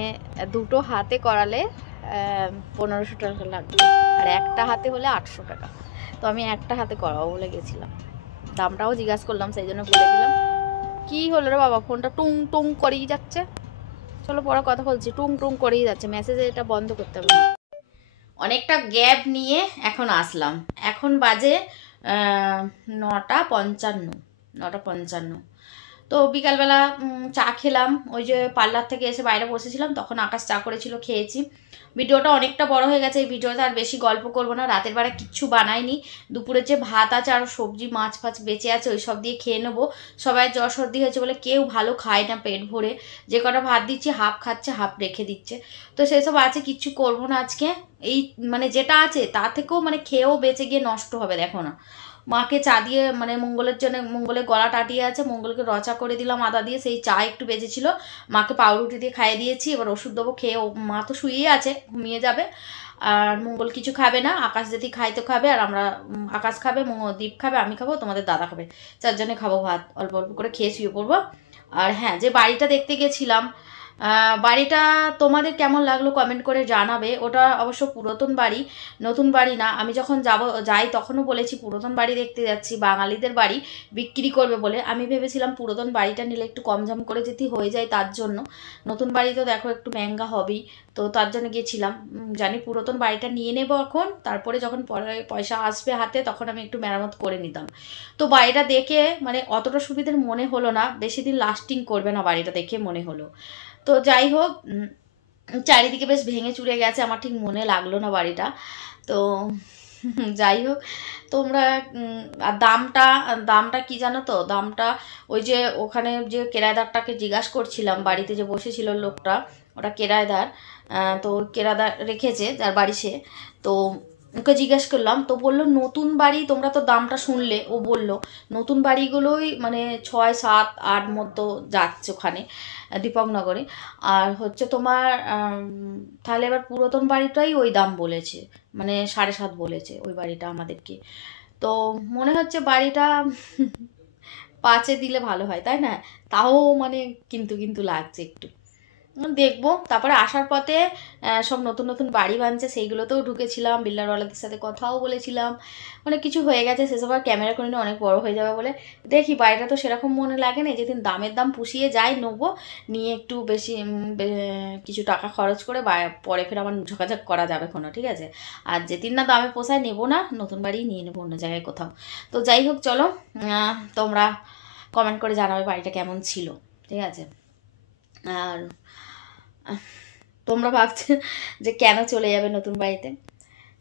দুটো হাতে করালে 1500 টাকা লাগবে, আর একটা হাতে হলে 800 টাকা। তো আমি একটা হাতে করাবো বলে গেছিলাম, দামটাও জিজ্ঞাসা করলাম, সেই জন্য বলে দিলাম। কি হলো রে বাবা, ফোনটা টুং টুং করেই যাচ্ছে। চলো পরে কথা বলছি, টুং টুং করেই যাচ্ছে, মেসেজে এটা বন্ধ করতে হবে। অনেকটা গ্যাপ নিয়ে এখন আসলাম, এখন বাজে 9:55। তো বিকালবেলা চা খেলাম, ওই যে পার্লার থেকে এসে বাইরে বসেছিলাম, তখন আকাশ চা করেছিল, খেয়েছি। ভিডিওটা অনেকটা বড় হয়ে গেছে, এই ভিডিওটা আর বেশি গল্প করবো না। রাতের বেলা কিচ্ছু বানাইনি, দুপুরে যে ভাত আছে আর সবজি মাছ ফাছ বেঁচে আছে ওই সব দিয়ে খেয়ে নেবো। সবাই জ্বর সর্দি হয়েছে বলে কেউ ভালো খায় না পেট ভরে, যে কটা ভাত দিচ্ছি হাফ খাচ্ছে হাফ রেখে দিচ্ছে। তো সেসব আছে, কিচ্ছু করবো না আজকে। এই মানে যেটা আছে তা থেকেও মানে খেয়েও বেঁচে গিয়ে নষ্ট হবে, দেখো না। মাকে চা দিয়ে মানে মঙ্গলের জন্য, মঙ্গলের গলা টাটিয়ে আছে, মঙ্গলকে রচা করে দিলাম আদা দিয়ে, সেই চা একটু বেজেছিল, মাকে পাউরুটি দিয়ে খাইয়ে দিয়েছি। এবার ওষুধ দেবো, খেয়ে মা তো শুয়েই আছে, ঘুমিয়ে যাবে। আর মঙ্গল কিছু খাবে না, আকাশ যদি খাই তো খাবে, আর আমরা আকাশ খাবে, দীপ খাবে, আমি খাবো, তোমাদের দাদা খাবে, চারজনে খাবো ভাত, অল্প অল্প করে খেয়ে শুয়ে পড়বো। আর হ্যাঁ, যে বাড়িটা দেখতে গেছিলাম, বাড়িটা তোমাদের কেমন লাগলো কমেন্ট করে জানাবে। ওটা অবশ্য পুরাতন বাড়ি, নতুন বাড়ি না। আমি যখন যাই তখনও বলেছি পুরাতন বাড়ি দেখতে যাচ্ছি, বাঙালিদের বাড়ি বিক্রি করবে বলে। আমি ভেবেছিলাম পুরাতন বাড়িটা নিলে একটু কমঝাম করে যদি হয়ে যায় তার জন্য। নতুন বাড়ি তো দেখো একটু মহঙ্গা হবেই, তো তার জন্য গেছিলাম। জানি পুরাতন বাড়িটা নিয়ে নেবো এখন, তারপরে যখন পয়সা আসবে হাতে তখন আমি একটু মেরামত করে নিতাম। তো বাড়িটা দেখে মানে অতটা সুবিধার মনে হলো না, বেশি দিন লাস্টিং করবে না বাড়িটা দেখে মনে হলো। তো যাই হোক, চারিদিকে বেশ ভেঙে চুরে গেছে, আমার ঠিক মনে লাগলো না বাড়িটা। তো যাই হোক, তোমরা আর দামটা কি জানো তো, দামটা ওই যে ওখানে যে কেরায়দারটাকে জিজ্ঞাসা করছিলাম, বাড়িতে যে বসেছিল লোকটা, ওটা কেরায়দার, তো কেরায়দার রেখেছে যার বাড়ি সে, তো ওকে জিজ্ঞেস করলাম, তো বললো নতুন বাড়ি, তোমরা তো দামটা শুনলে, ও বললো নতুন বাড়িগুলোই মানে 6, 7, 8 মতো যাচ্ছে ওখানে দীপকনগরে। আর হচ্ছে তোমার তাহলে এবার পুরাতন বাড়িটাই ওই দাম বলেছে, মানে 7.5 বলেছে ওই বাড়িটা আমাদেরকে। তো মনে হচ্ছে বাড়িটা 5-এ দিলে ভালো হয়, তাই না? তাও মানে কিন্তু কিন্তু লাগছে একটু, দেখবো। তারপরে আসার পথে সব নতুন নতুন বাড়ি বানছে, সেইগুলোতেও ঢুকেছিলাম, বিল্ডারওয়ালাদের সাথে কথাও বলেছিলাম, অনেক কিছু হয়ে গেছে। সেসব আর ক্যামেরা করে নিয়ে অনেক বড় হয়ে যাবে বলে দেখি। বাড়িটা তো সেরকম মনে লাগে না, যেদিন দামের দাম পুষিয়ে যাই নেবো, নিয়ে একটু বেশি কিছু টাকা খরচ করে পরে ফের আমার ঝোঁকাঝাক করা যাবে কোনো, ঠিক আছে। আর যেদিন না দামে পোষায় নেবো না, নতুন বাড়ি নিয়ে নেবো অন্য জায়গায় কোথাও। তো যাই হোক, চলো তোমরা কমেন্ট করে জানাবে বাড়িটা কেমন ছিল, ঠিক আছে। আর তোমরা ভাবছো যে কেন চলে যাবে নতুন বাড়িতে,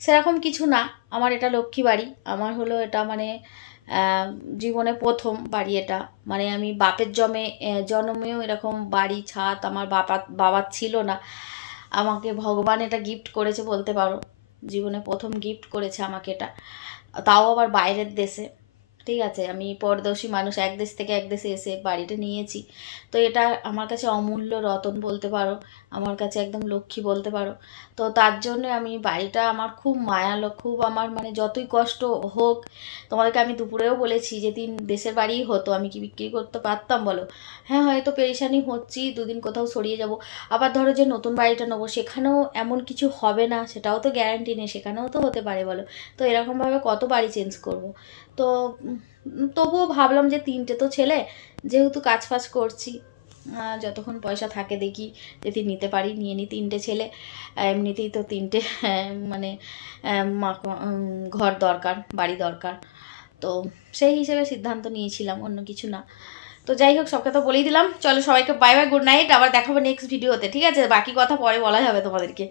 সেরকম কিছু না। আমার এটা লক্ষ্মী বাড়ি, আমার হলো এটা মানে জীবনে প্রথম বাড়ি এটা। মানে আমি বাপের জন্মেও এরকম বাড়ি ছাদ আমার বাবার ছিল না, আমাকে ভগবান এটা গিফট করেছে বলতে পারো, জীবনে প্রথম গিফট করেছে আমাকে এটা, তাও আবার বাইরের দেশে, ঠিক আছে। আমি পরদেশী মানুষ, এক দেশ থেকে এক দেশে এসে বাড়িটা নিয়েছি। তো এটা আমার কাছে অমূল্য রতন বলতে পারো, আমার কাছে একদম লক্ষ্মী বলতে পারো। তো তার জন্য আমি বাড়িটা আমার খুব মায়ালো, খুব আমার মানে যতই কষ্ট হোক, তোমাদেরকে আমি দুপুরেও বলেছি, যেদিন দেশের বাড়িই হতো আমি কি বিক্রি করতে পারতাম বলো? হ্যাঁ, হয়তো পেরেশানি হচ্ছি, দুদিন কোথাও সরিয়ে যাব। আবার ধরো যে নতুন বাড়িটা নেবো, সেখানেও এমন কিছু হবে না, সেটাও তো গ্যারান্টি নেই, সেখানেও তো হতে পারে বলো। তো এরকমভাবে কত বাড়ি চেঞ্জ করব। তো তবুও ভাবলাম যে 3টে তো ছেলে, যেহেতু কাজ ফাজ করছি, যতক্ষণ পয়সা থাকে দেখি যদি নিতে পারি নিয়ে নিই। 3টে ছেলে, এমনিতেই তো 3টে মানে ঘর দরকার, বাড়ি দরকার, তো সেই হিসেবে সিদ্ধান্ত নিয়েছিলাম, অন্য কিছু না। তো যাই হোক, সবকে তো বলেই দিলাম। চলো সবাইকে বাই বাই, গুড নাইট, আবার দেখাবো নেক্সট ভিডিওতে, ঠিক আছে। বাকি কথা পরে বলা যাবে তোমাদেরকে।